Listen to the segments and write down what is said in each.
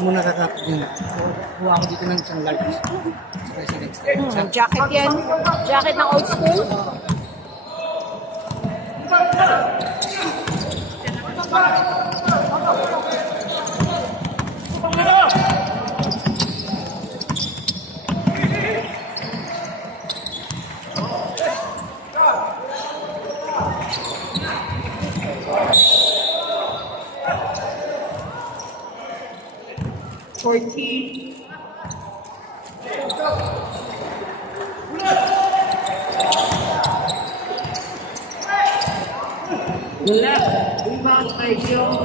Muna kakapit yun. Kuha ako dito ng isang large. Jacket yan. Jacket ng old school. Left, rebound by Joe.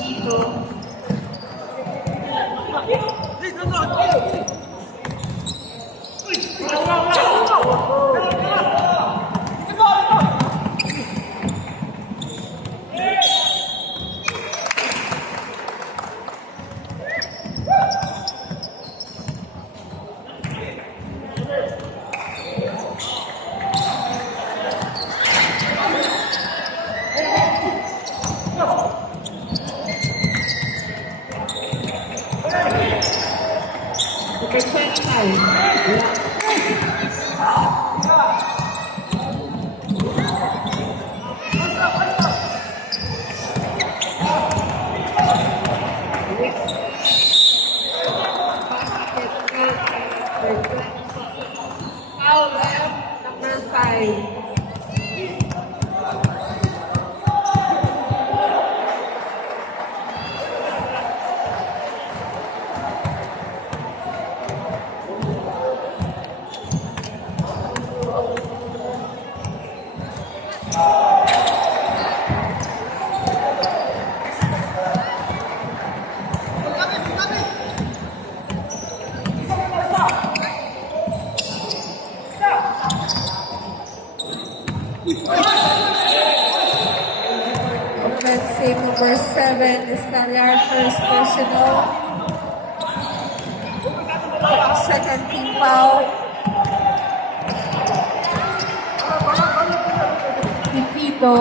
Tito. 7 is Talyar, first personal. Second team foul. Tito.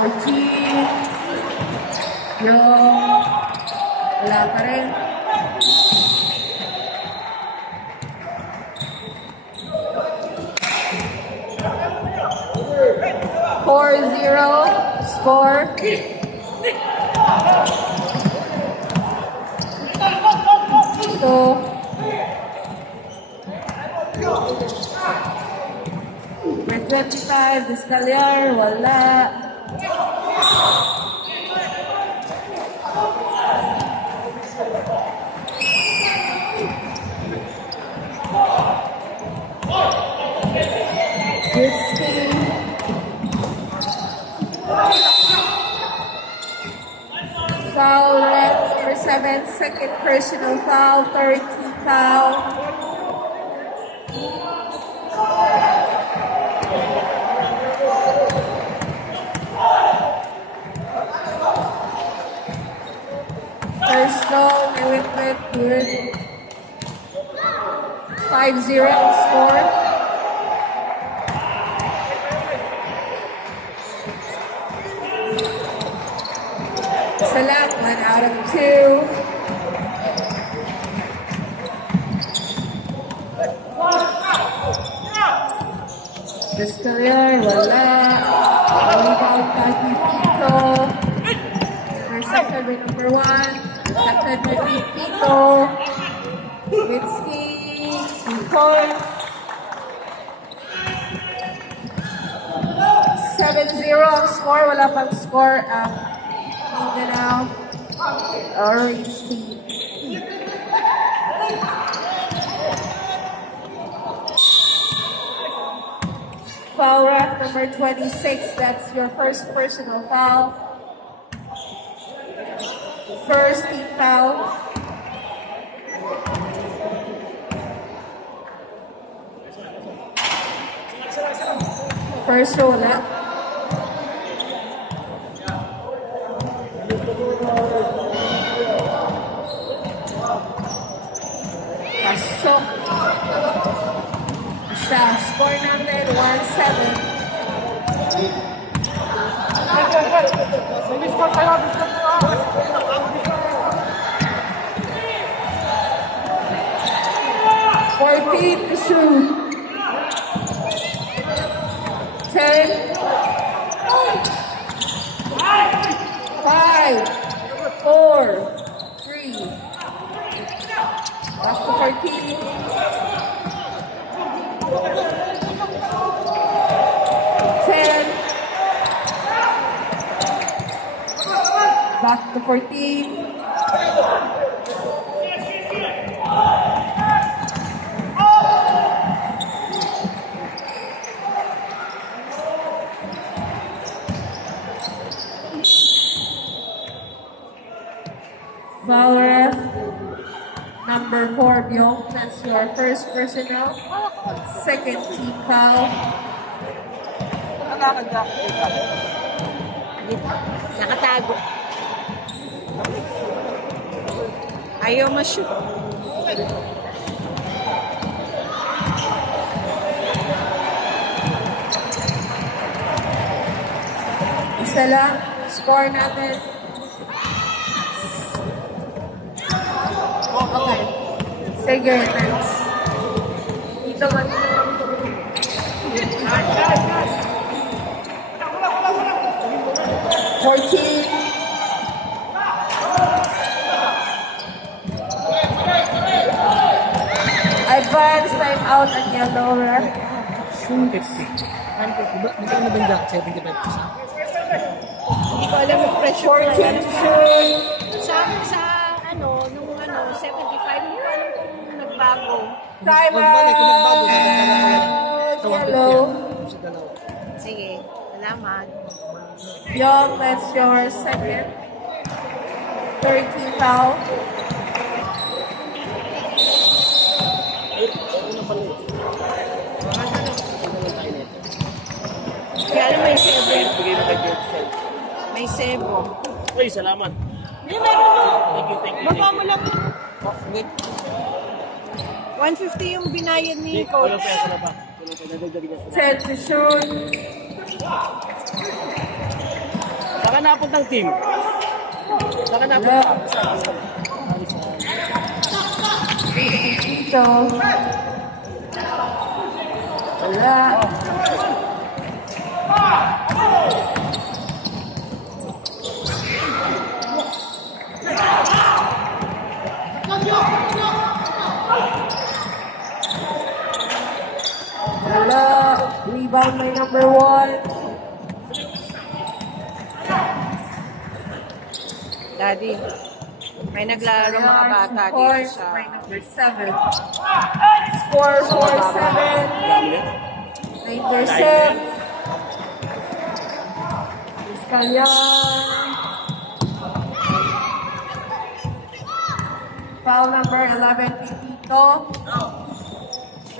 Orchid. Yung. Wala pa rin. Score. So, with 25, this Talyar, wala. Foul, red number 7, second personal foul, third team foul. First goal, Ewington, good. 5-0 score. Salat, 1 out of 2. Destroyer, wala. Rebound kay Tito. Intercepted by number 1. Intercepted by Tito. Witzki. 2 points. 7-0 ang score. Wala pang score ang Mindanao Orange team. Foul ref number 26. That's your first personal foul. First team foul. First roll up. Pasok. Sa score natin 1-7. To shoot. 10, 5, 4, 3. Back to 14. 10. Back to 14. Foul ref number 4, Byung. That's your first personal. Second team foul. Nakatago. Ayaw ma-shoot. Isa lang. Score natin. Okay. Sige, thanks. Dito ba? 14. Advance time out ang yellow ref. 150. 150 ba? Magkano ba yung jack? 75%? Hindi ko alam yung pressure. 14 to shoot. Nung 75, hindi ko alam kung nagbago. Time Magbalik, kung nagbago, out. sa Yellow. 150. Sa dalawa. Sige, salamat. Young, that's your second. 13 foul. Kaya alam may sebo. Bigay mo kay George Feld. May sebo. Uy, salamat. Hindi, meron mo. Thank you. Baba mo lang. 150 yung binayad ni Coach. Walang pesa na ba? 10 to shoot. Saka napunta ng team. Saka napunta. Dito. Wala. Wala. Rebound by number 1. Daddy, may naglaro mga bata dito sa... By number 7. Score 4-7. 9%. Iskalyan. Foul number 11, Tito.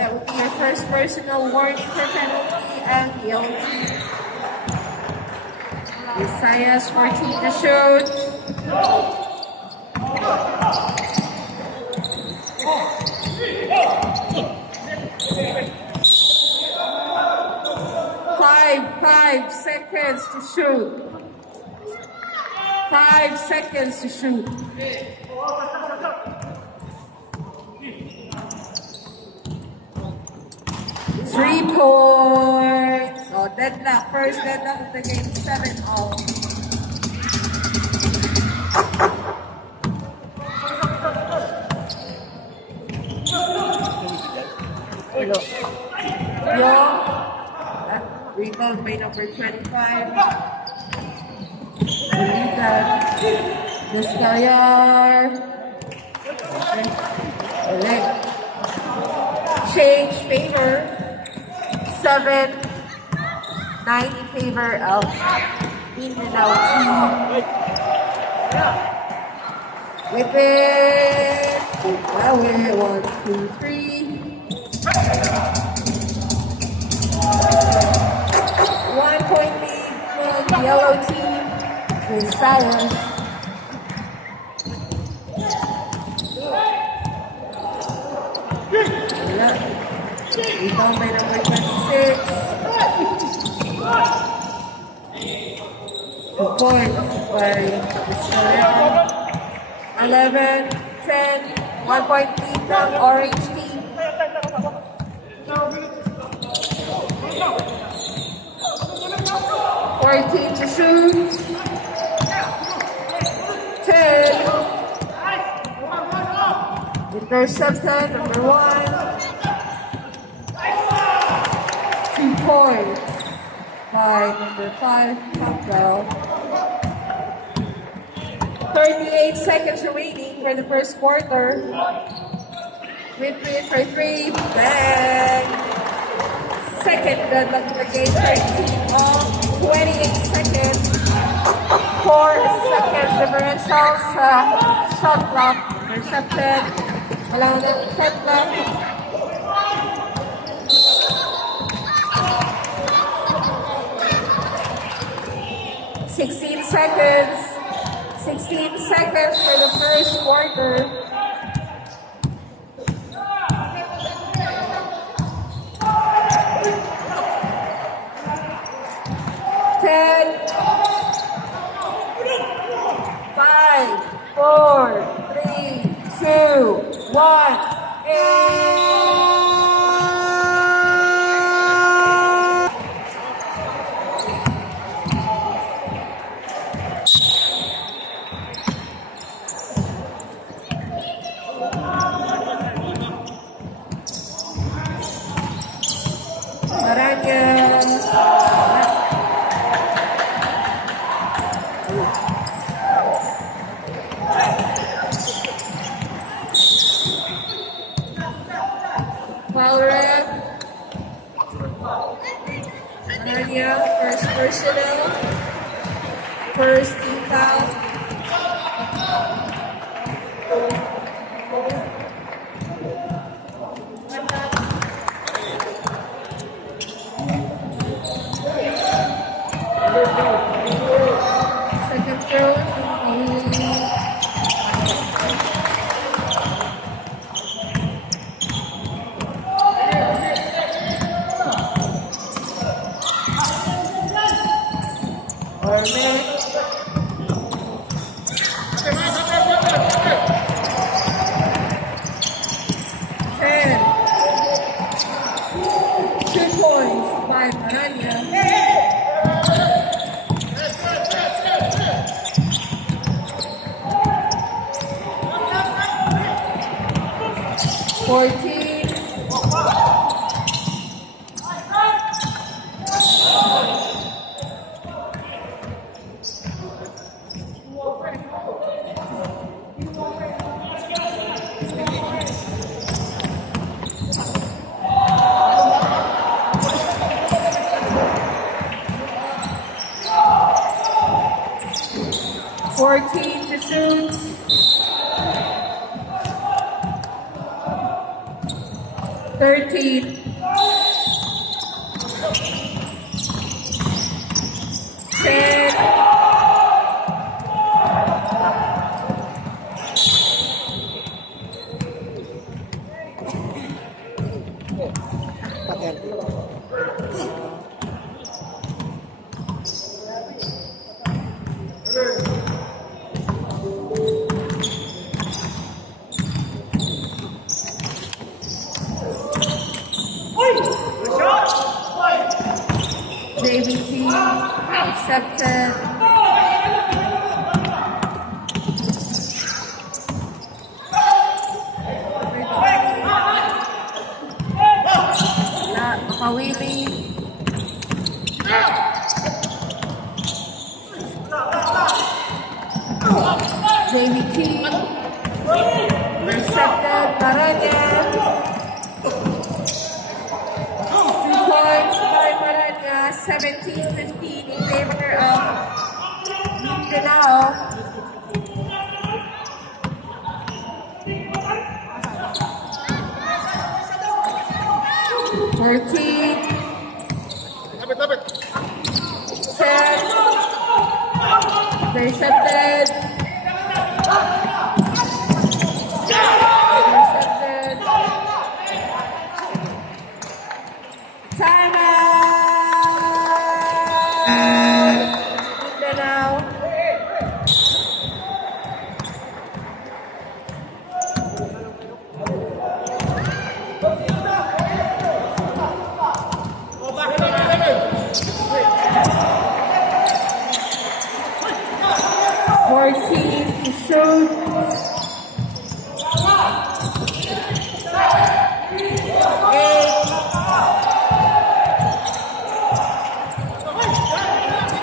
That would be your first personal warning for penalty and PLT. Isaias 14 to shoot. Five seconds to shoot. 5 seconds to shoot. 3 points. Deadlock. First deadlock of the game, 7-all. Young. Rebound by number 25. Descayar. Ulit. Change favor. 7-9 in favor of Mindanao team. With it. Now we're 1, 2, 3. 1 point lead from the yellow team with Sour. Rebound by number 26. 2 points by Descayar. 11, 10, 1 point lead from Orange team. 14 to shoot. 10. Intercepted, number 1. 2 points by number 5, Campbell. 38 seconds remaining for the first quarter. Whip for 3. Bang! Second deadlock of the game, 13-all. 28 seconds. 4 seconds differential sa shot clock. Intercepted. Wala na 10 left. 16 seconds. 16 seconds for the first quarter. Five, 4, 3, 2, 1, foul ref. Narnia, first personal. First team foul. Second throw. To shoot. 13. 10. interception. Makawili. JVT. Intercepted. Maranya. 2 points by Maranya. 17-15 in favor of Mindanao. Thirteen. 10. Intercepted. Intercepted. Timeout. Mindanao. To shoot.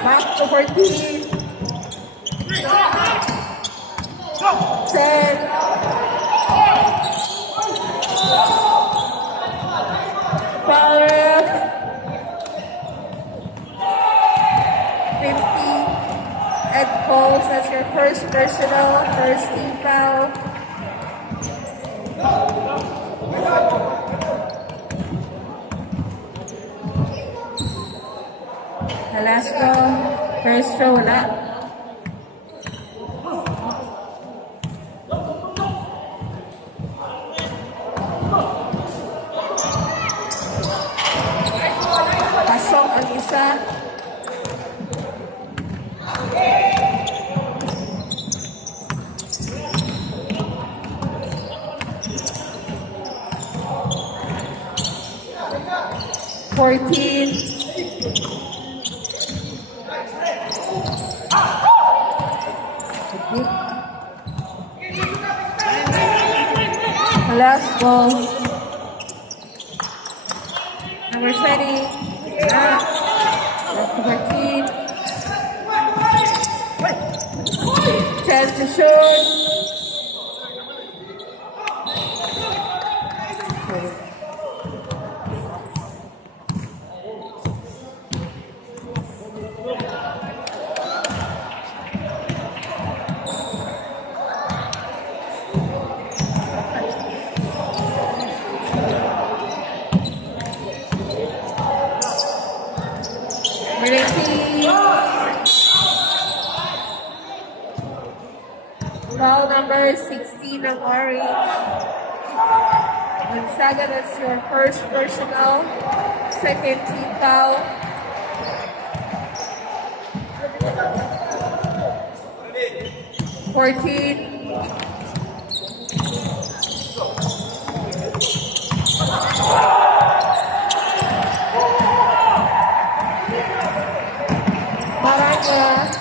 Back to 14. 10. Foul. 50. Ed Coles, that's your first personal, first team foul. Velasco, first throw, wala. Pasok ang isa. Last ball. Number 20. Number 13. 10 to shoot. Foul number 16 ng Orange. Gonzaga, that's your first personal, second team foul. Maranya.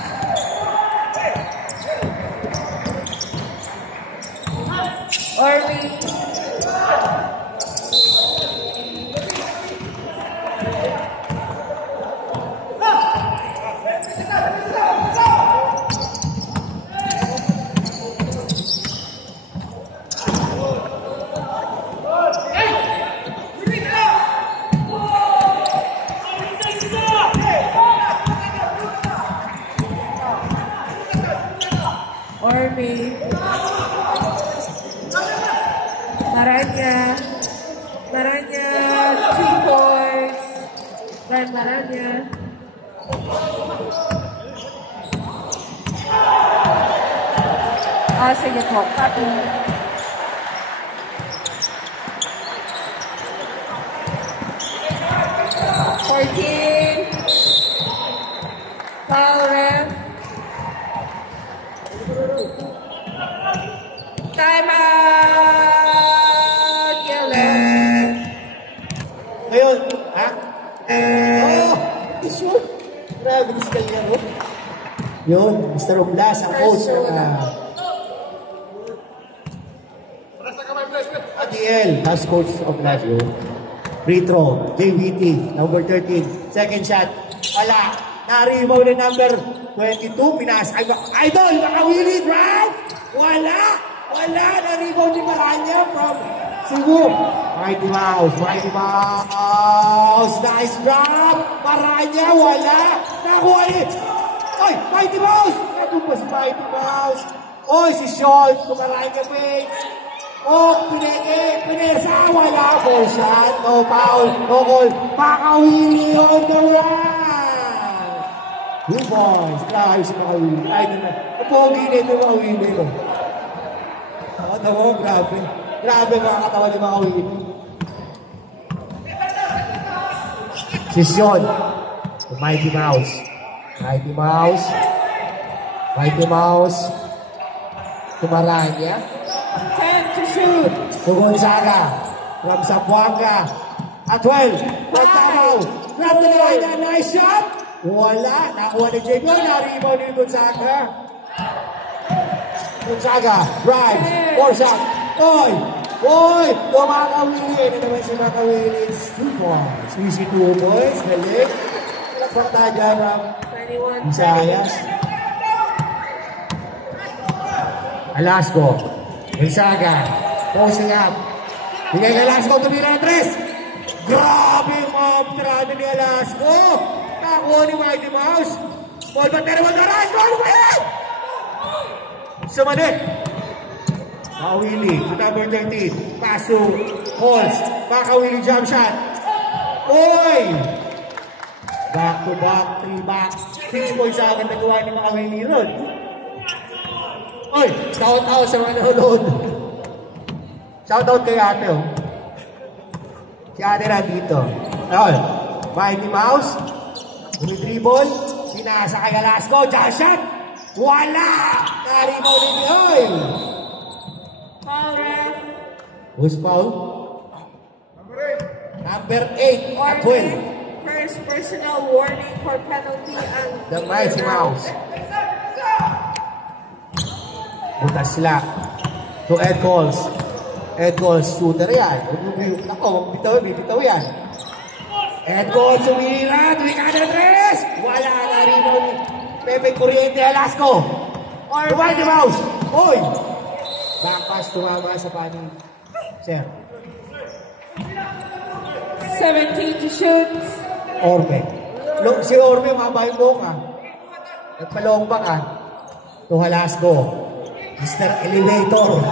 Orly. Orly. Maranya. Maranya, 2 points. Dan Maranya. Sige po, copy. Foul ref. Timeout, yellow. Ngayon, ha? Oh, shoot. Grabe, miss ka niya, no? Yun, Mr. Oblas, ang coach ng ATL, as coach of Oblas yun. Free throw, JVT, number 13. Second shot, wala. Narimaw na number 22, pinas. Idol, makawili, drive! Wala! Wala! Narimaw ni Maranya from Cebu. Mighty Mouse, Mighty Mouse. Nice drop! Maranya, wala! Nakuha ni... Oy, Mighty Mouse! Ano ba si Mighty Mouse? Oy, si Schultz, Maranya Page. Oh, pinesa, wala po shot. No foul, no goal. Makawili on the run! Good boys, grabe si Makawili. Ay, napogi na ito Makawili. Ano mo, grabe. Grabe mga katawan ni Makawili. Sisyon. Mighty Mouse. Mighty Mouse. Mighty Mouse. Tumaranya. 10 to shoot. Gonzaga. From Zamboanga. At 12. Pagtamaw. Grab the line. Nice shot. Wala. Nakuha ni Jacob. Naribaw ni Gonzaga. Gonzaga. Drive. 4 shot. Oy. Oy. Makawili. Ito naman si Makawili. It's 2 points. Easy 2 points. Galing. Lakpak tayo ng 21. Visayas. Alasco. Gonzaga. Posing up. Bigay kay Alasco. Tumira ng 3. Grabe yung mga trado ni Alasco. Nakuha ni Mighty Mouse. Ball ba't na naman na rin? Ball ba yan? Sumanik. Makawili. Number 13. Paso. Halls. Makawili jump shot. Oy! Back to back. 3 back. 6 points sa akin nagawa ni Makawili ron. Oy! Shout out sa mga nanonood. Shout out kay ate, oh. Si ate na dito. Ayun. Mighty Mouse. Dribble. Sinasa kay Alasco. Jump shot. Wala! Narimaw din niya. Oy! Foul ref. Who's foul? Number 8 at 12. First personal warning for penalty and The Mighty Mouse. Butas sila. To Ed Coles. Ed Coles, shooter yan. Ako, bitaw yan. Ed Coles, sumira. Tuwi ka na 3. Wala na rin mo. Pepe Corriente, Alasco. The Mighty Mouse. Oy! Backpass, tumama sa paning. Sir. 17 to shoot. Orbe. Si Orbe, mababa yung buhok ah. Nagpalong ba ka? To Alasco. Mr. Elevator.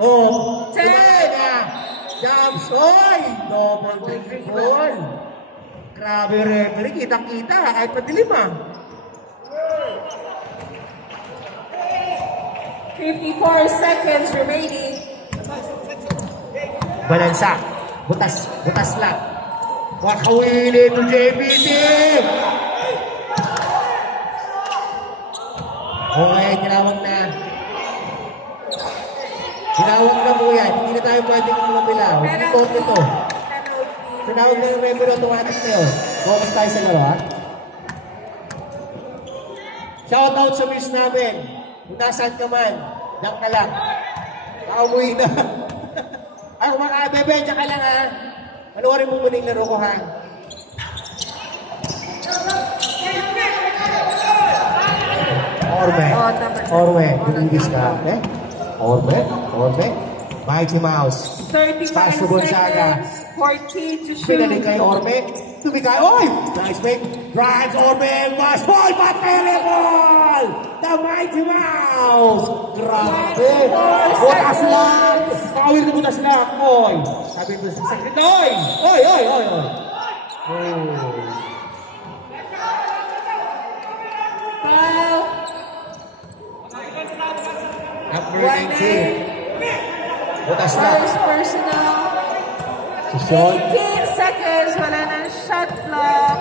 Oh, tumahay na. Jumps. Oy! Double breaking ball. Grabe referee. Kitang-kita. Kahit padilim ah. 54 seconds remaining. Balansa. Butas. Butas lang. Makawili to JPT. Okay, tinawag na. Tinawag na po yan. Hindi na tayo pwedeng lumilaw. Hindi ko ito. Tinawag na yung referee automatic na yun. Focus tayo sa laro, ha? Shoutout sa miss namin. Kung nasaan ka man, diyan ka lang. Nakauwi na. Ay, kung makabebe, diyan ka lang, ha? Manuwarin mo muna yung laro ko, ha? Orbe. Orbe. English ka, okay? Orbe. Orbe. Mighty Mouse. 35 Pass to Gonzaga. seconds. 14 to shoot. Pinalik kay Orbe. Tumikay. Oy! Nice make. Drives Orbe. Pass. Ball. Patere ball! The Mighty Mouse. Grabe. Butas lang. Pakawil na butas lang. Oy. Sabi ko sa secret. Oy! Oy! Oy! Oy! Oy! Oh. Foul. Number 19. Butas lang. First personal. Si Sean. 18 seconds. Wala nang shot clock.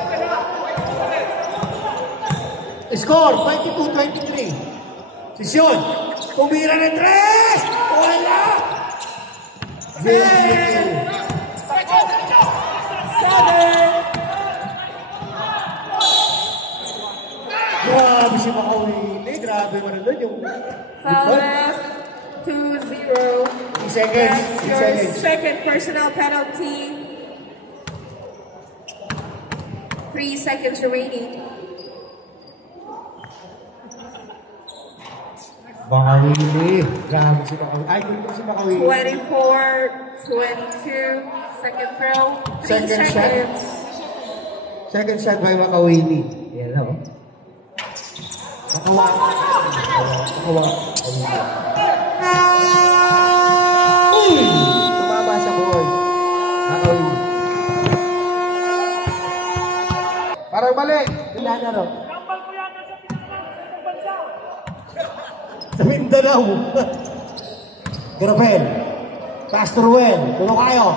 Score, 22-23. Si Sean. Tumira ng 3. Wala. 7. Grabe mo doon yung... Foul left, 2-0. 3 seconds. That's 3 your seconds. second personal penalty. 3 seconds remaining. Makawili. Grabe si Makawili. Ay, gusto si Makawili. 24, 22, second throw, 3 Second shot. seconds. Second shot by Makawili. Yan na, oh. Makawa. Makawa. Uy! Tumama sa board. Makawili. Parang mali. Wala na, ro. Sa Mindanao. Grabel. Pastor Well. Tulo kayo.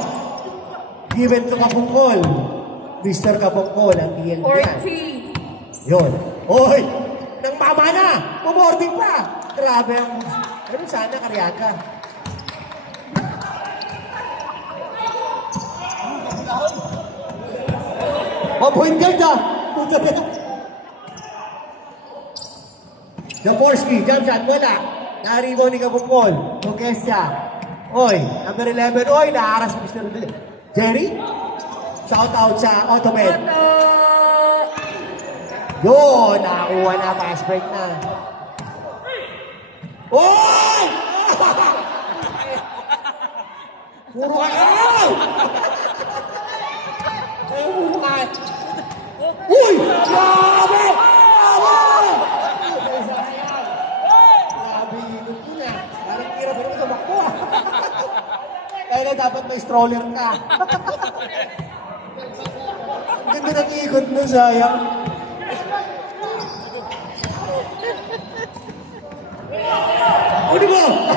Given to Kapungkol. Mr. Kapungkol. Ang TNT yan. 40. Yun. Oy! Nang mama na! Pumording pa! Grabe ang... Ano sana karyata? Point guard ah! Jaworski, jump shot, wala. Naribo ni Kapungkol. Tuges siya. Oy, number 11. Oy, naaras si Mr. Jerry. Shout out sa Automed. Yun, nakakuha na, pass break na. Oy! Puro ka lang! Puro ka! Uy! Grabe! Grabe! Grabe, ikot ko na. Parang hirap rin ito bakbo. Kaya na dapat may stroller ka. Ang ganda ng ikot mo, sayang. Uli mo!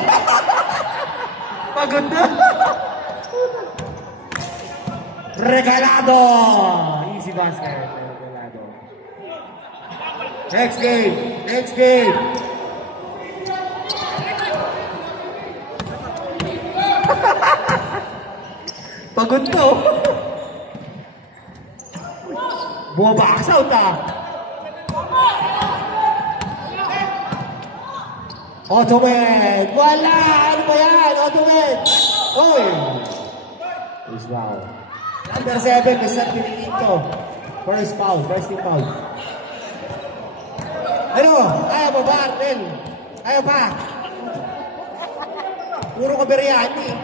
Pagod na! Regalado! Easy basket. Regalado. Next game! Next game! Pagod na oh! Bumabaks out ah! Automed! Wala! Ano ba yan? Automed! Oy! First foul. Number 7, Mr. Pinito. First foul. First team foul. Ano? Ayaw mo ba, Arnel? Ayaw pa? Puro ka biryani.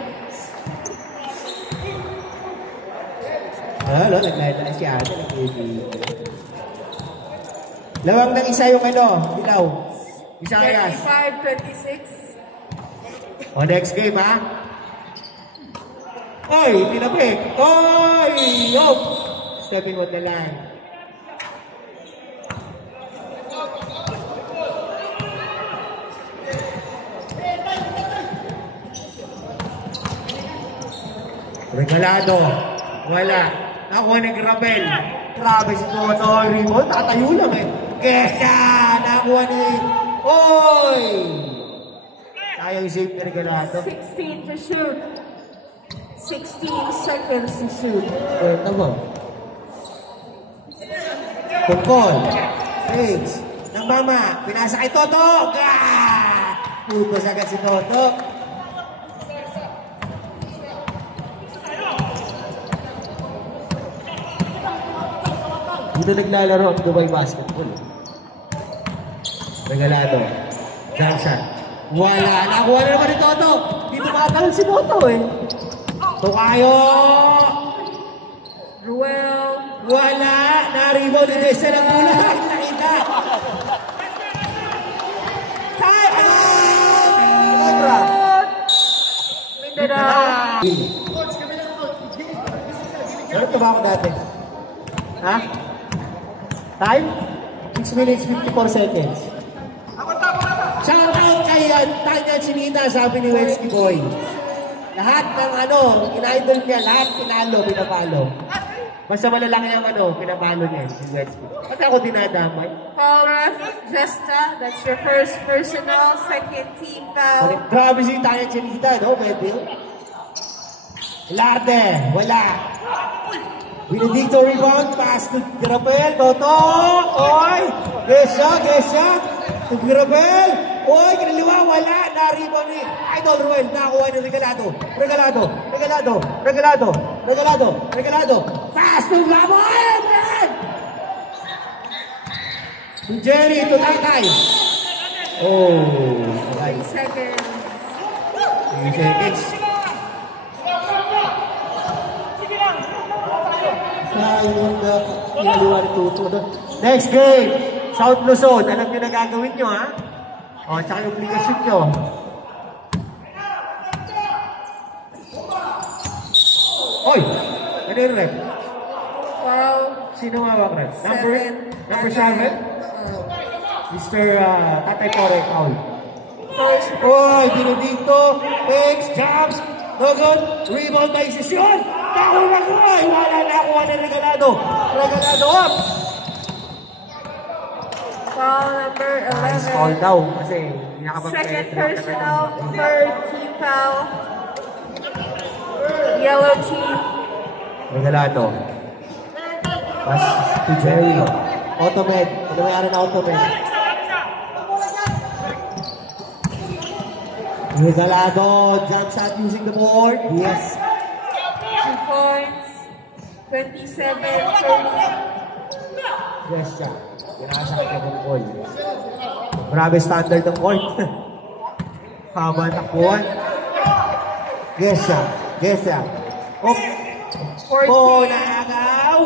Ano? Naglalala si Arnel. Lawang ng isa yung ano, dilaw. Visayas. 35-26. O, next game, ha? Oy, tinapik. Oy! Yup! Stepping on the line. Regalado. Wala. Nakuha ni Grabel. Grabe si Toto. Rebound. Tatayo lang eh. Kesa! Nakuha ni... Oy! Ayaw yung save ni Regalado. 16 to shoot. 16 seconds to shoot. Ito mo. Pungkol. Riggs. Ng mama. Pinasa kay Toto. Pupos agad si Toto. Dito naglalaro ang Dubai Basketball. Regalado. Johnson. Wala. Nakuha na naman ni Toto. Dito matagal si Toto eh. Tukayo! Ruel. Wala! Naribo ni Jesse ng bulan! Nakita! Time out! Kontra! Mindanao. Ano ito ba ako dati? Ha? Time? 6 minutes 54 seconds. Shout out kay Tanya Chinita, sabi ni Wetsky Boy. Lahat ng ano, in-idol niya, lahat pinalo, pinapalo. Basta malalaki ang ano, pinapalo niya, si Wetsky. Pati ako dinadamay. Foul ref, Jesta. That's your first personal, second team foul. Grabe si Tanya Chinita, no? Pwede yun. Larte, wala. Benedicto rebound, pass to Grapel, Toto. Oy! Gesha, Gesha. Tugrabel! Uy, kinaliwa, wala! Naribo ni Idol Ruel. Nakakuha ni Regalado. Regalado. Regalado. Regalado. Regalado. Regalado. Fast to Bravo! Ayan! Jerry, ito tatay. Oh, 3 seconds. 3 seconds. Next game, South Luzon. Alam nyo na gagawin nyo, ha? O, tsaka yung obligasyon nyo. Oy! Ano yung ref? 12. Sino mawak ref? Number 7? Tatay. Mr. Tatay Pore, Paul. First. Oy! Dinudito, takes, jumps, no good, rebound by session. Nakuha ko! Wala nakuha na Regalado. Regalado up! Foul number Nice foul 11. daw kasi hindi Second personal, third team foul. Yellow team. Regalado. Pass to Jerry. Automed. Ano mayroon na Automed? Regalado. Jump shot using the board. Yes. 2 points. 27-30. Yes siya. Ginasa ka ng ball. Grabe standard ng ball. Haba ng takbuhan. Yes siya. Yes siya. Oh. 14. Oh, naagaw!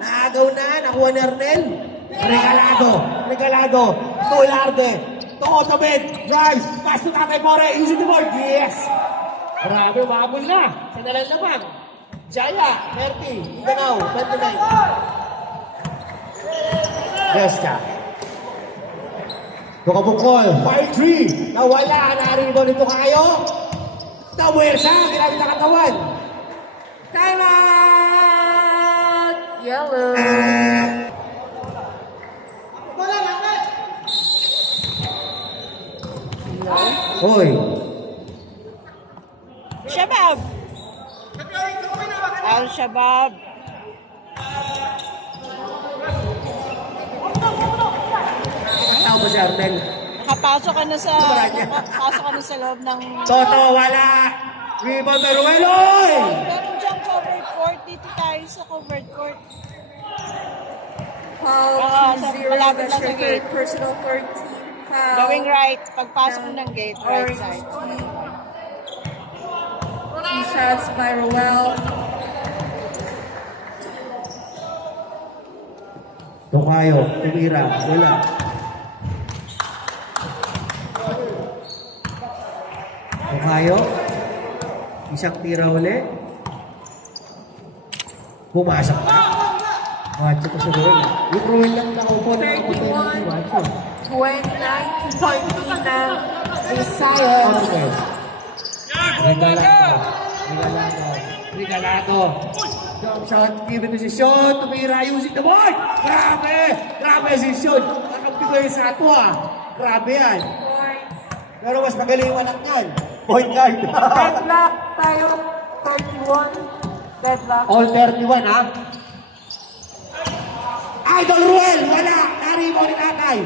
Naagaw na! Nakuha ni Arnel! Regalado! Regalado! To Larde! To Automed! Drives! Pass to Tatay Pore! Using the board! Yes! Grabe, umabol na! Sa nalang naman! Jaya! 30! Mindanao! 29! Yes ka! Tukabungkol! 5-3! Nawala! Naribo nito kayo! Tawersa! Ginamit na katawan! Time out! Yellow. Hoy! Shabab! Al-Shabab. Tao ba si Arnel? Nakapasok ka na sa loob ng... Toto, wala! Rebound na Rueloy! Meron diyang covered court. Dito tayo sa covered court. Foul sa 2-0. malapit That's lang sa your third gate. personal 13 foul. Going right. Pagpasok mo ng gate, right Orange side. team. 2 shots by Ruel. Tokayo, tumira, wala. Tokayo, isang tira uli. Pumasok pa. Macho ko sa Ruel. Yung Ruel lang nakaupo na ako tayo ng Macho. 29-20 na Visayas. Okay. Regalado. Regalado. Regalado. Jump shot, given to si Sean. Tumira using the board. Grabe! Grabe si Sean. Nakampi ko yung sa ato ah. Grabe yan. Points. Pero mas magaling yung anak yan. Point guard. Deadlock tayo. 31. Deadlock. All 31 ha. Idol Ruel, wala. Naribo ni tatay.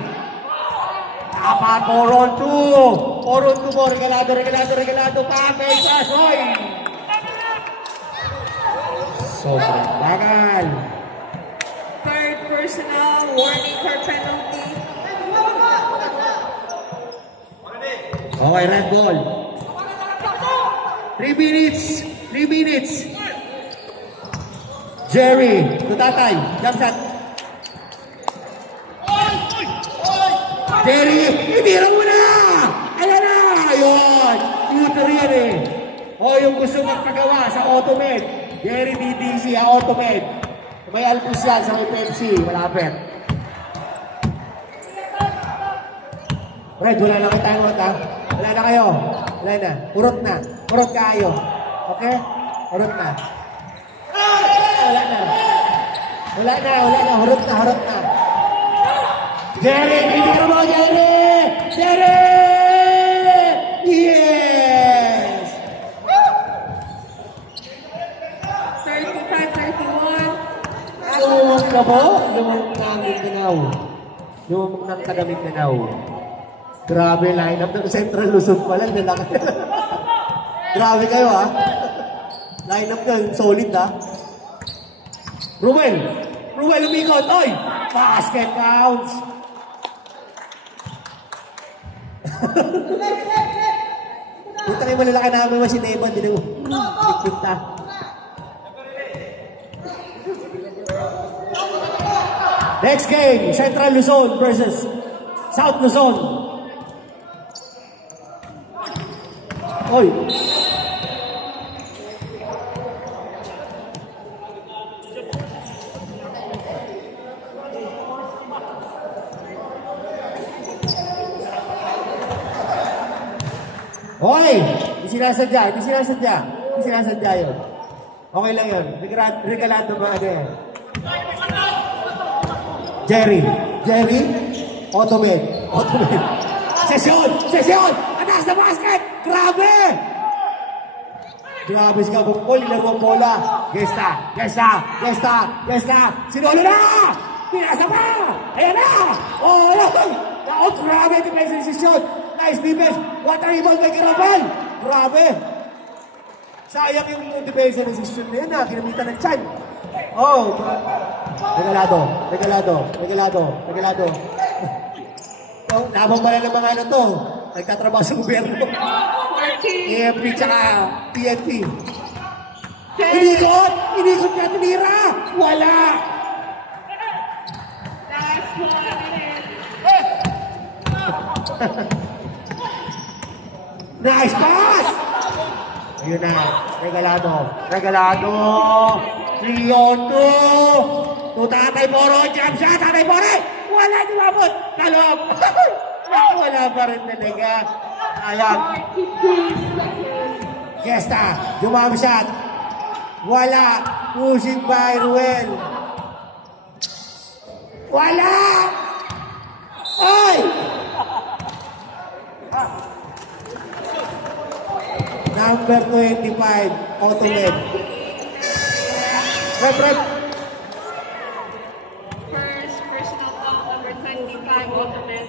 Dapat Poron 2. Poron 2 mo. Regalado, regalado, regalado. Papay pass. Hoy! Sobrang bagal. Third personal. Warning for penalty. Okay, red ball. 3 minutes. 3 minutes. Jerry, to tatay. Jump shot. Jerry, itira mo na! Ayan na! Ayun! Shooter yan eh. O yung gusto magpagawa sa Automed. Jerry DDC, Automed. May alpus yan sa may Pepsi. Malapit. Red, wala na kayo tayo ha? Wala na kayo. Wala na. Urot na. Urot kayo. Okay? Urot na. Wala na. Wala na. Wala na. Urot na. Urot na. Jerry! Bibigyan mo, Jerry! Jerry! Yes! 35-31. Lumamang na po? Lumamang na ang Mindanao. Lumamang ng taga Mindanao. Grabe, line up ng Central Luzon pala. Lalaki. Grabe kayo, ha? Line up na, solid, ha? Ruel! Ruel, umikot! Oy! Basket counts! Punta kayo malalaki namin mo si Nevan. Hindi mo. Punta. Next game, Central Luzon versus South Luzon. Oy! Hoy! Hindi sinasadya yun. Okay lang yun. Regalado ba ano yan? Jerry! Automed! Sesyon! Atas na basket! Grabe! Grabe si Kabong Paul, ilaro ang bola. Gesta! Sinolo na! Pinasa pa! Ayan na! Oh, grabe! Defense decision! Nice defense! What a rebound by Carabal! Grabe! Sayang yung defense decision na yun ha. Kinamitan ng chan. Oh! Regalado. Oh, labang pala ng mga ano to. Nagtatrabaho sa gobyerno. EFP tsaka PNP. Inikot niya, tinira! Wala! Nice pass! Ayun na, regalado. 3-on-2. Tatay Poro, jump shot, Tatay Poro! Wala, dumabot! Talong! Wala pa rin talaga. Ayan. Gesta, jump shot. Wala. Pushing by Ruel. Wala! Ay! Number 25, Automed. Rep. First personal foul, number 25, Automed.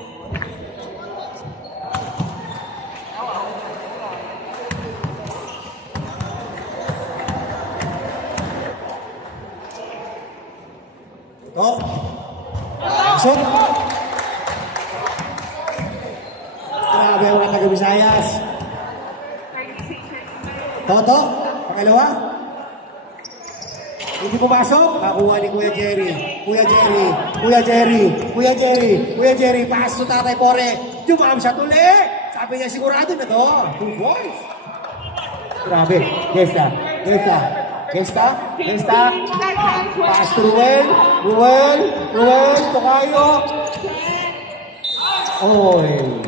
Oh. Pasok. Grabe, wala taga-Visayas. Toto, pangalawa. Hindi pumasok. Makuha ni Kuya Jerry. Pass to Tatay Pore. Jumam siya tuli. Sabi niya sigurado na to. 2 boys. Grabe. Gesta. Pass to Ruel. Tokayo. Oy.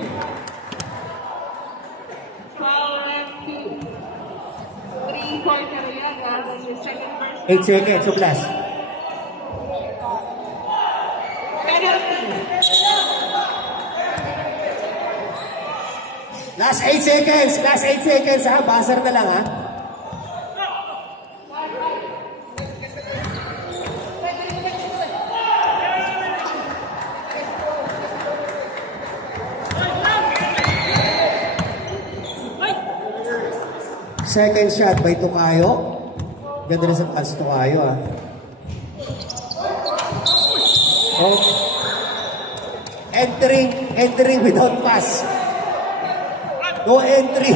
8 seconds, so plus. Last 8 seconds ha, buzzer na lang ha. Second shot by Tokayo. Ganda na sa pass Tokayo ah. Oh. Entering without pass. No entry.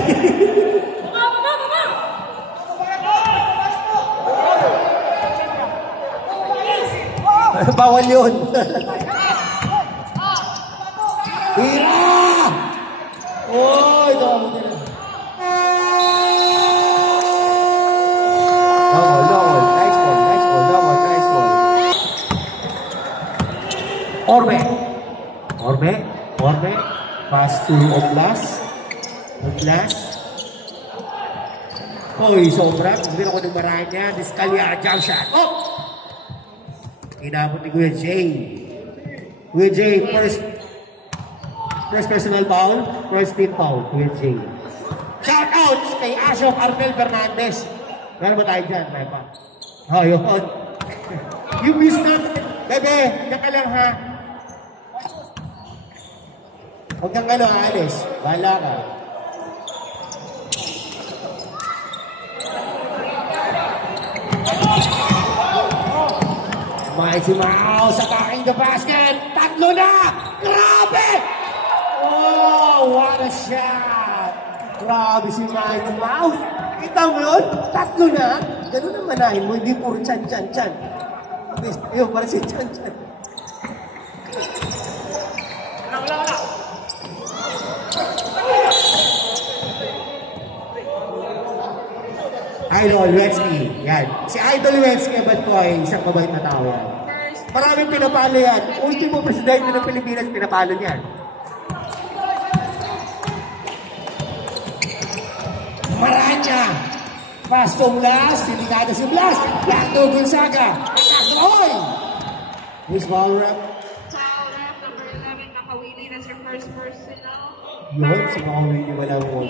Bawal yun. Tira! Oy, dami na. Nice ball. Orme. Pass to Oglas. Oy, sobra. Hindi ako ng marahan niya. Diskalya, jump shot. Oh! Inabot ni Kuya Jay. First personal foul. First team foul. Kuya Jay. Shout out kay Ashok Arnel Fernandez. Meron ba tayo dyan? May pa. Oh, yun. You missed that. Bebe, yan ka lang ha. Huwag kang alis. Bahala ka. May Simao sa taking the basket. Tatlo na! Grabe! Oh, what a shot! Grabe si May Simao. Kita mo yun? Tatlo na? Ganun ang manahin mo. Hindi puro chan. Ayun, parang si chan. Idol Wetsky. Yan. Si Idol Wetsky, ba't po ay isang mabait na tao yan? Maraming pinapalo yan. Ultimo presidente ng Pilipinas, pinapalo niyan. Maranya. Pastong Blas. Siligado si Blas. Lando Gonzaga. Oy! Who's ball rep? Foul ref number 11, Makawili. That's your first personal. Yun, si Makawili wala mo.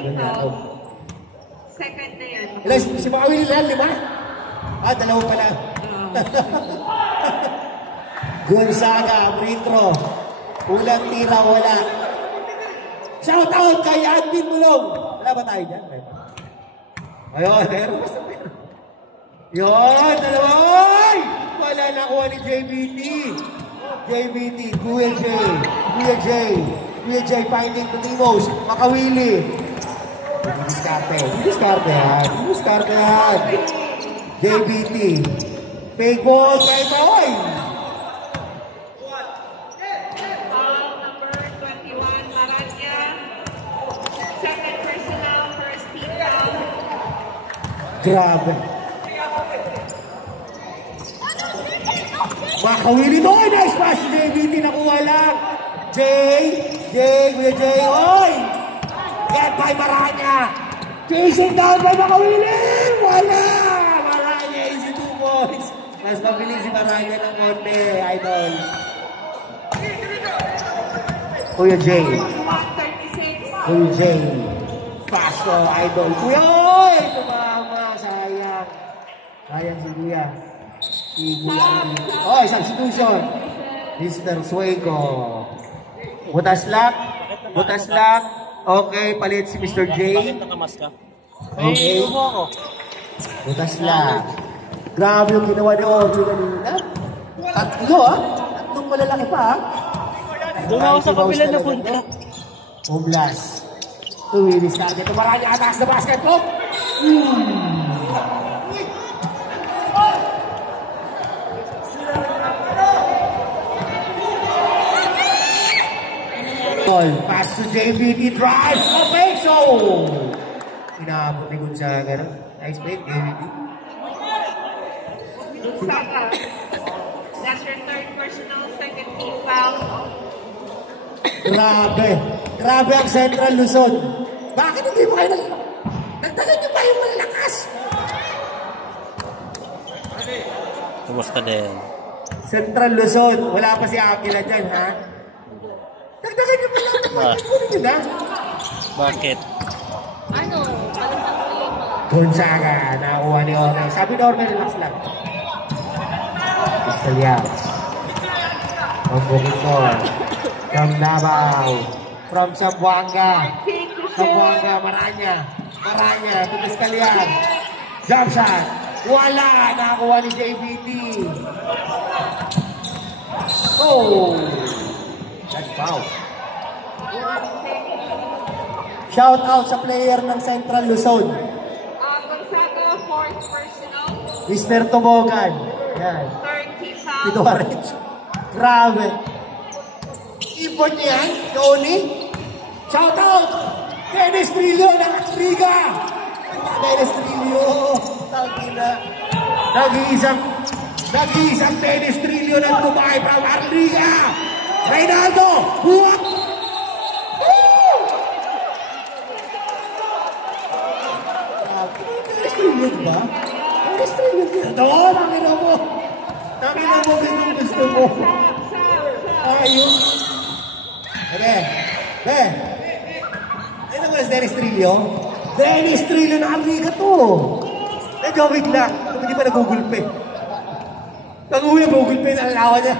Second na yan. Ilan, si Makawili lang, 5? Dalawa pala. Gonzaga, free throw. Ulang tira, wala. Shout out kay Admin Mulong. Wala ba tayo dyan? Ayun, meron. Yun, dalawa. Oy! Wala nakuha ni JBT, Kuya J finding the Timos. Makawili. Diskarte yan. JBT. Fake ball kay Boy. Foul number 21, Maranya. Second personal, first team foul. Grabe. Makawili doon. Nice pass. JBT nakuha lang. Kuya J. Oy! Get by Maranya. Chasing down by Makawili. Wala. Maranya easy 2 points. Mas mabilis si Maranya ng konti, idol. Kuya J. 136. Pass ko, idol. Kuya, oy! Tumama. Sayang si Kuya. Oy, substitution. Mr. Suego. Butas lang. Okay, palit si Mr. J. Okay. Butas lang. Grabe yung ginawa ni Ogie kanina. Tatlong malalaki pa, Doon ako sa kabila na punta. Oblas. Tuwilis ka. Ito Maranya atas na basket. Pass to JBT, drives, okay, so inaabot ni Gonzaga. Nice play, JBT. Gonzaga. That's your third personal, second team foul. Grabe ang Central Luzon. Bakit hindi mo kayo nagdagan nyo pa yung malalakas? Kumusta din? Central Luzon, wala pa si Akila dyan, ha? Nagdagan nyo pa lang naman. Kunin nyo na. Bakit? Gonzaga, nakuha ni Orme. Sabi ni Orme, relax lang. Pistalya. From Bukidnon. From Davao. From Zamboanga. Maranya. To Pistalya. Jump shot. Wala. Nakuha ni JBT. Oh! That's foul. Shout out sa player ng Central Luzon. Gonzaga, fourth personal, Mr. Tomogan. Yan. third team foul. Ito Arich. Grabe. Import niya yan, Tony. Shout out! Dennis Trillo ng Liga. Dennis Trillo. Tangina. Nag-iisang Dennis Trillo ng Dubai from Liga. Reynaldo. What? Dennis Trillo ba? Dennis Trillo ba? Ito, nakina mo. Nakina mo ganun gusto mo. Ayun. Ano ba si Dennis Trillo? Dennis Trillo na Liga to. Medyo bigla. Hindi pa nagugulpe. Nag-uwi nagugulpe na alawa niya.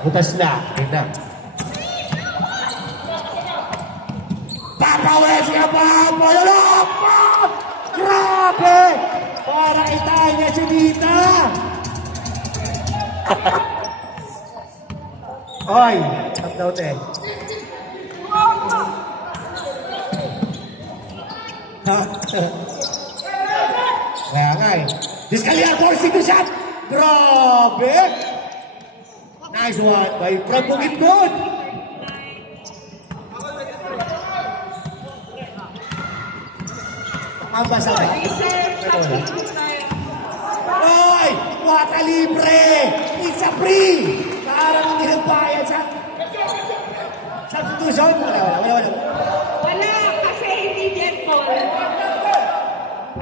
Butas na. Tingnan. Papawin siya pa! Palulapag! Grabe! Para Italia, Chunita! Oy! Up daw, te. Kaya nga eh. Discaliar forcing the shot! Grabe! Nice one by Frank Bukidnon! Ang basa ba? Oy! Wata libre! It's a free! Parang hindi nagbayad sa... Substitution? Wala. Wala, kasi hindi dead ball.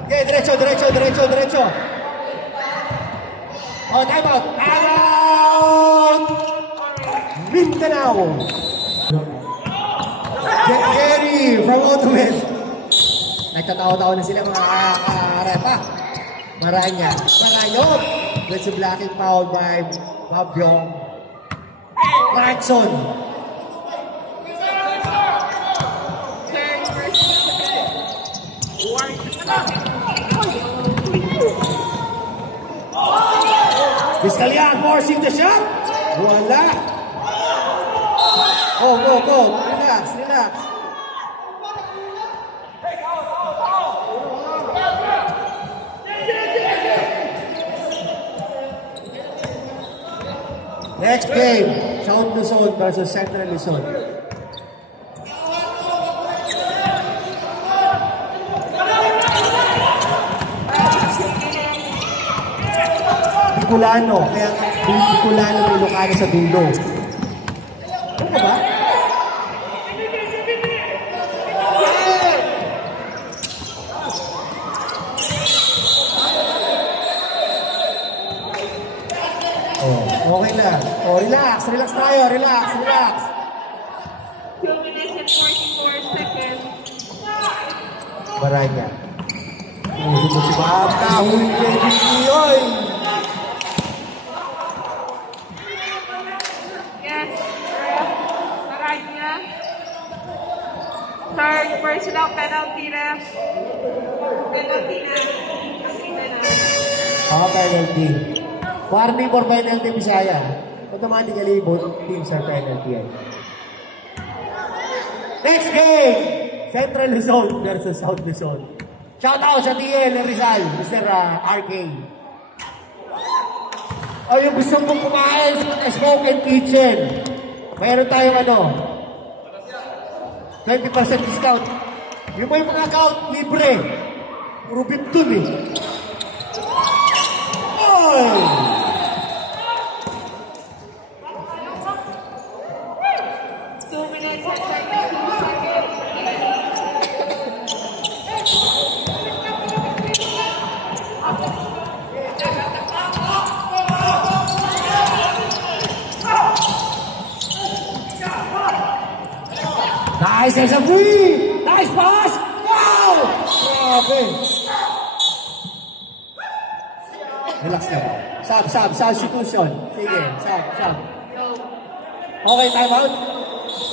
Okay, diretso. Oh, time out! Time out! Mindanao! Jerry from Ultimate. Nagtatawa-tawa na sila mga karepa. Marayot. With the blocking foul by Babyong Markson. Vizcalian forcing the shot. Wala. Go. Relax. Next game, South Luzon versus Central Luzon. Bicolano, kaya Bicolano may Ilocano sa dulo. Ano ba? Okay na. Relax tayo. Relax. 2 minutes and 44 seconds. Baraya. Ulit mo si Bob. Kahuli kay Bicoy. Yes, Saranya. Third personal penalty ref. Penalty na. Penalty. Warning for penalty, Bisaya. Automatically, both teams are penalty. Next game, Central Luzon versus South Luzon. Shout out sa TL Rizal, Mr. RK. Yung gusto mong kumain sa Smoke and Kitchen, mayroon tayong 20% discount. Yung may mga account, libre. Puro bitun eh. Oy! Nice, there's a free! Nice pass! Wow! Grabe! Relax na ba? Substitution. Sige, sub. Okay, time out.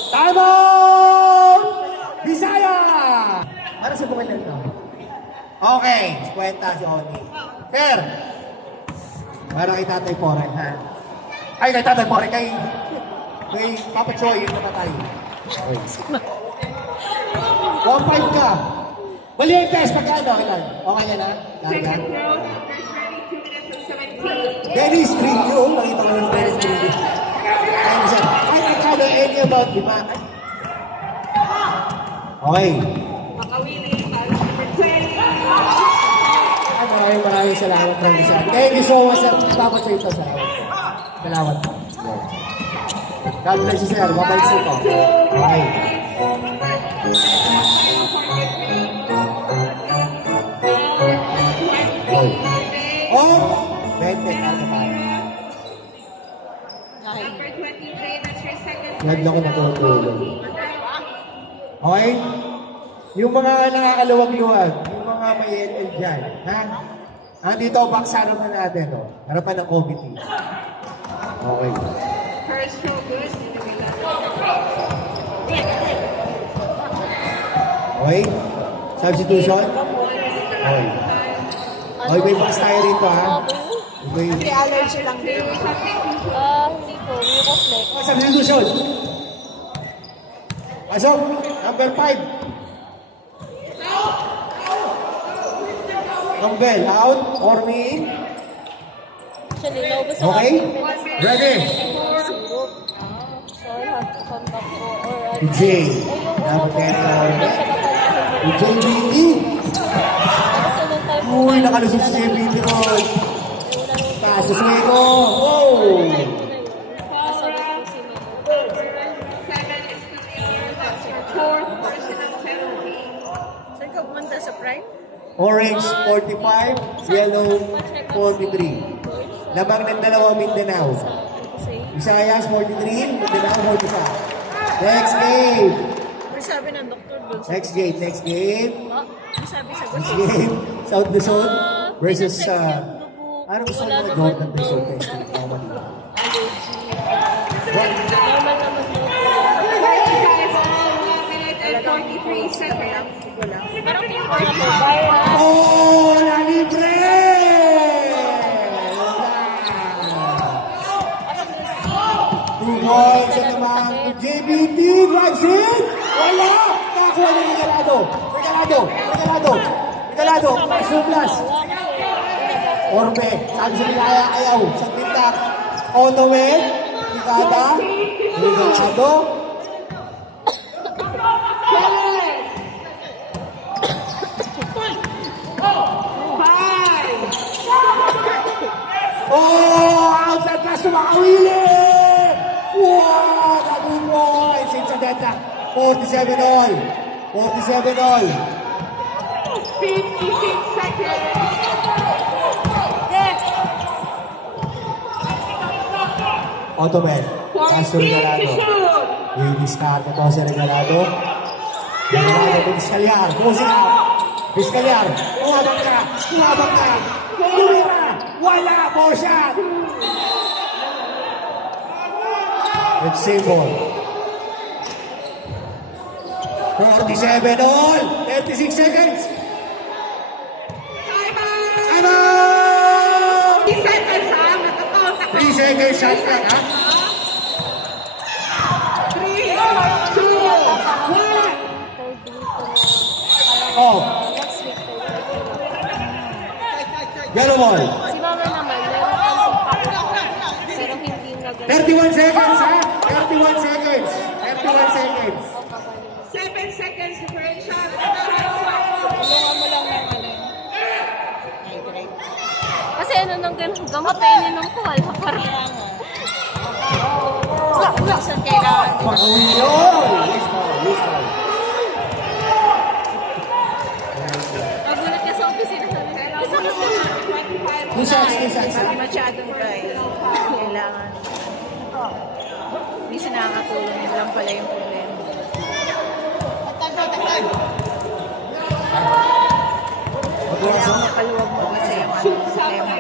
Time out! Bisaya! Para sa buwan to. Okay, kwenta si Oni. Sir! Para kay Tatay Porek, ha? Ay, kay Tatay Porek, kay Papa Choy, yung namatay. Okay. 1-5 ka. Bali yung test, pagkano? Okay na? Second row, there's 32 minutes and 17. Very strict yun. Nakita ko yung very strict. Ay, nakano any about, di ba? Okay. Makawili, para number 20. Ay, maraming salamat from isa. Thank you so much, sir. Papa Choy ito, sir. Salamat. God bless you, sir. Mabalik po. Okay. Oh! 20. Ano tayo? Number 23, that's your second. Lagyan ko na tulong. Okay? Yung mga nakakaluwag-luwag, yung mga may NL dyan, ha? Dito, baksano na natin, oh. Harapan ng committee. Okay. First row good. Okay? Substitution? Okay. Okay, may pass tayo rito ha. Okay. May allergy lang din. Hindi po. May reflex. Substitution. Pasok. Number 5. Campbell, out. Ormi in. Actually, naubos ang Okay? aking minutes. Ready? Sirup. So, I have to come back po. Or, J. Number 10 na Ormi. JBT. Uy, nakalusot si JBT ron. Paso sa ito. Wow! Fourth personal penalty. Saan ka pumunta sa Prime? Orange 45, yellow 43. Labang ng dalawa Mindanao. Visayas 43, Mindanao 45. Next game. Or sabi ng doktor doon. Next game. Next game. Ang sabi sa Next gusto. game. South Luzon versus Wala anong gusto mo naman Jordan daw. Luzon test? Normally. Allergy. Normal naman daw. And 43 seconds. Parang pinapala po. Viral. Oh, na libre! Two points sa naman. JBT drives in. Wala! Nakakuha ng Regalado. Regalado. Suplas. Orbe. Sabi sa nilaya ayaw. Sa tinta. Otowel. Picada. Regalado. Oh! Outlet pass to Makawili! Wow! Double points! It's a dead knock. 47 all. 47 all. 56 seconds. Ottoman. Pass to Regalado. Yung discard ito si Regalado. Regalado to Vizcalyar. Closing out. Vizcalyar. Umabang ka. Tumira. Wala. More shot. It's simple. 47 all. 36 seconds. Time out! 3 seconds ha. Nakakautak. 3 seconds shot lang ha. 3, 2, 1. Oh. Next week. Yellow ball. Si Mama naman, meron kang pakot. Pero hindi na ganun. 31 seconds ha. 31 seconds. 31 seconds. 7 seconds for a shot. Tulungan mo lang ng ano. Kasi ano nang ganun, gamot na ininom ko, wala pa rin. Minsan kailangan din. Makawili. Oh! Yes, ball. Magulat ka sa opisina sa amin. Kasi ako Two shots. Hindi masyadong dry. Kailangan. Hindi siya nakakatulong. Yun lang pala yung problema. Kailangan makaluwag mo kasi yung problema.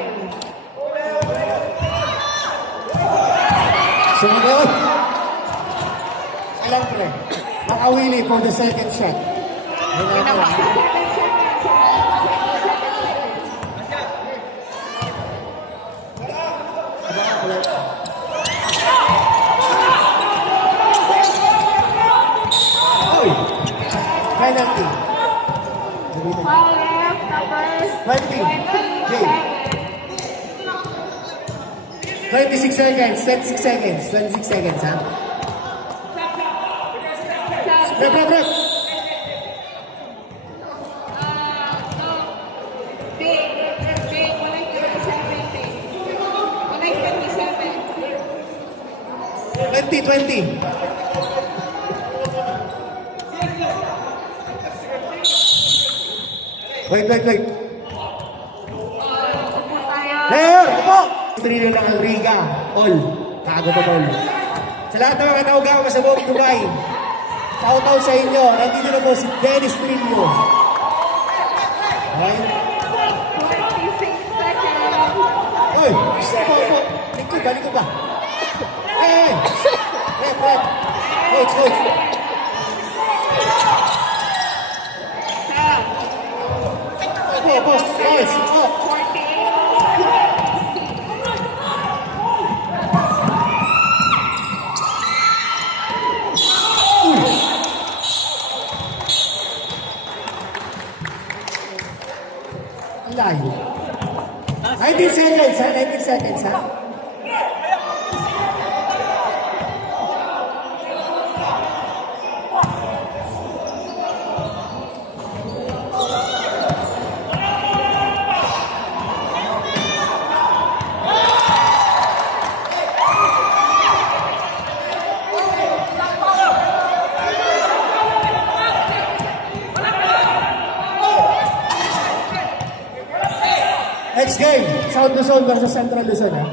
Sumunod. Alam pre. Makawili for the second shot. Ginawa. Oy! Penalty. Foul left, numbers 20. Jay. 26 seconds. 26 seconds ha. Rep. Big, 20. Wait. There! Upo! Trino lang ang Riga. All. Tago pa all. Sa lahat ng mga naugawa sa buong Dubai. Shout-out sa inyo. Nandito na po si Dennis Trillo. Okay? 26 seconds. Uy! Balik ko ba? Hey! Red. Coach. Boys, up. Ang layo. 19 seconds, ha? 19 seconds, ha? Next game, South Luzon versus Central Luzon, ha?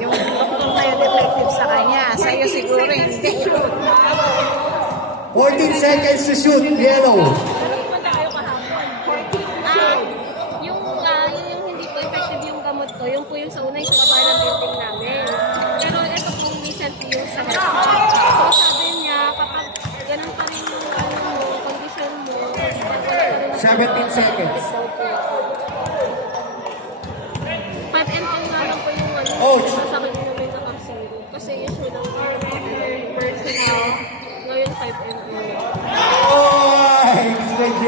Yung kung kayo deflective sa kanya, sa'yo siguro hindi. 14 seconds to shoot, yellow. Yung hindi po effective yung gamot ko, yung po yung sa una yung sa baba ng building namin. Pero ito po recently yung sa health. So sabi niya, kapag ganun pa rin yung condition mo, 17 seconds. 5 ml nga lang po yung Ouch! sa akin inumin na Cap-Zero. Kasi issue ng personal, ngayon 5 ml. Oh, Mr. J.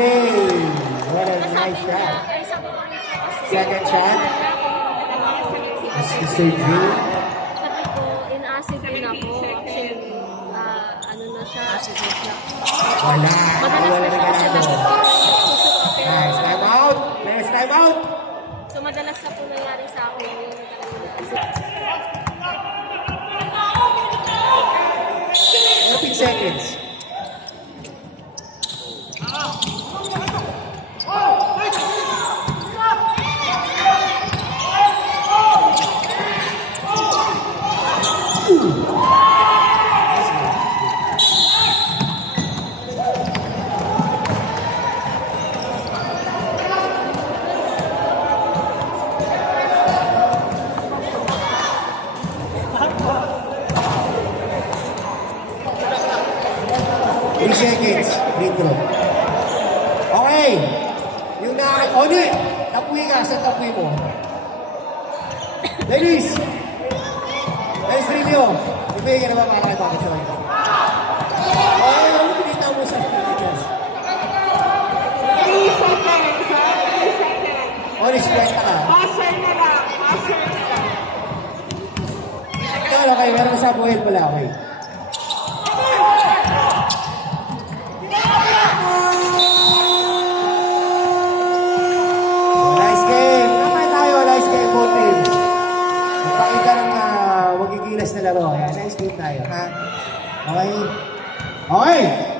What a nice shot. Second shot. Mr. J. Sabi ko, in-acid din ako. Actually, ano na siya, acid reflux. Wala. Madalas Wala na siya na kasi ganito. nasusuka. Nice. Time out. Next time out. So, madalas na po nangyari sa akin yung talagang 14 seconds. Seconds, free throw. Okay. Yung Oni, tapuwi ka. Saan tapuwi mo? Dennis! Dennis Rillo. Ibigay ka naman para ito. Okay, ano pinita mo sa Pilipinas? Oni, sikwenta ka. Okay, meron sa buhay pala. Okay. Magigilas na laro. Ayan, nice game tayo, ha? Okay? Okay!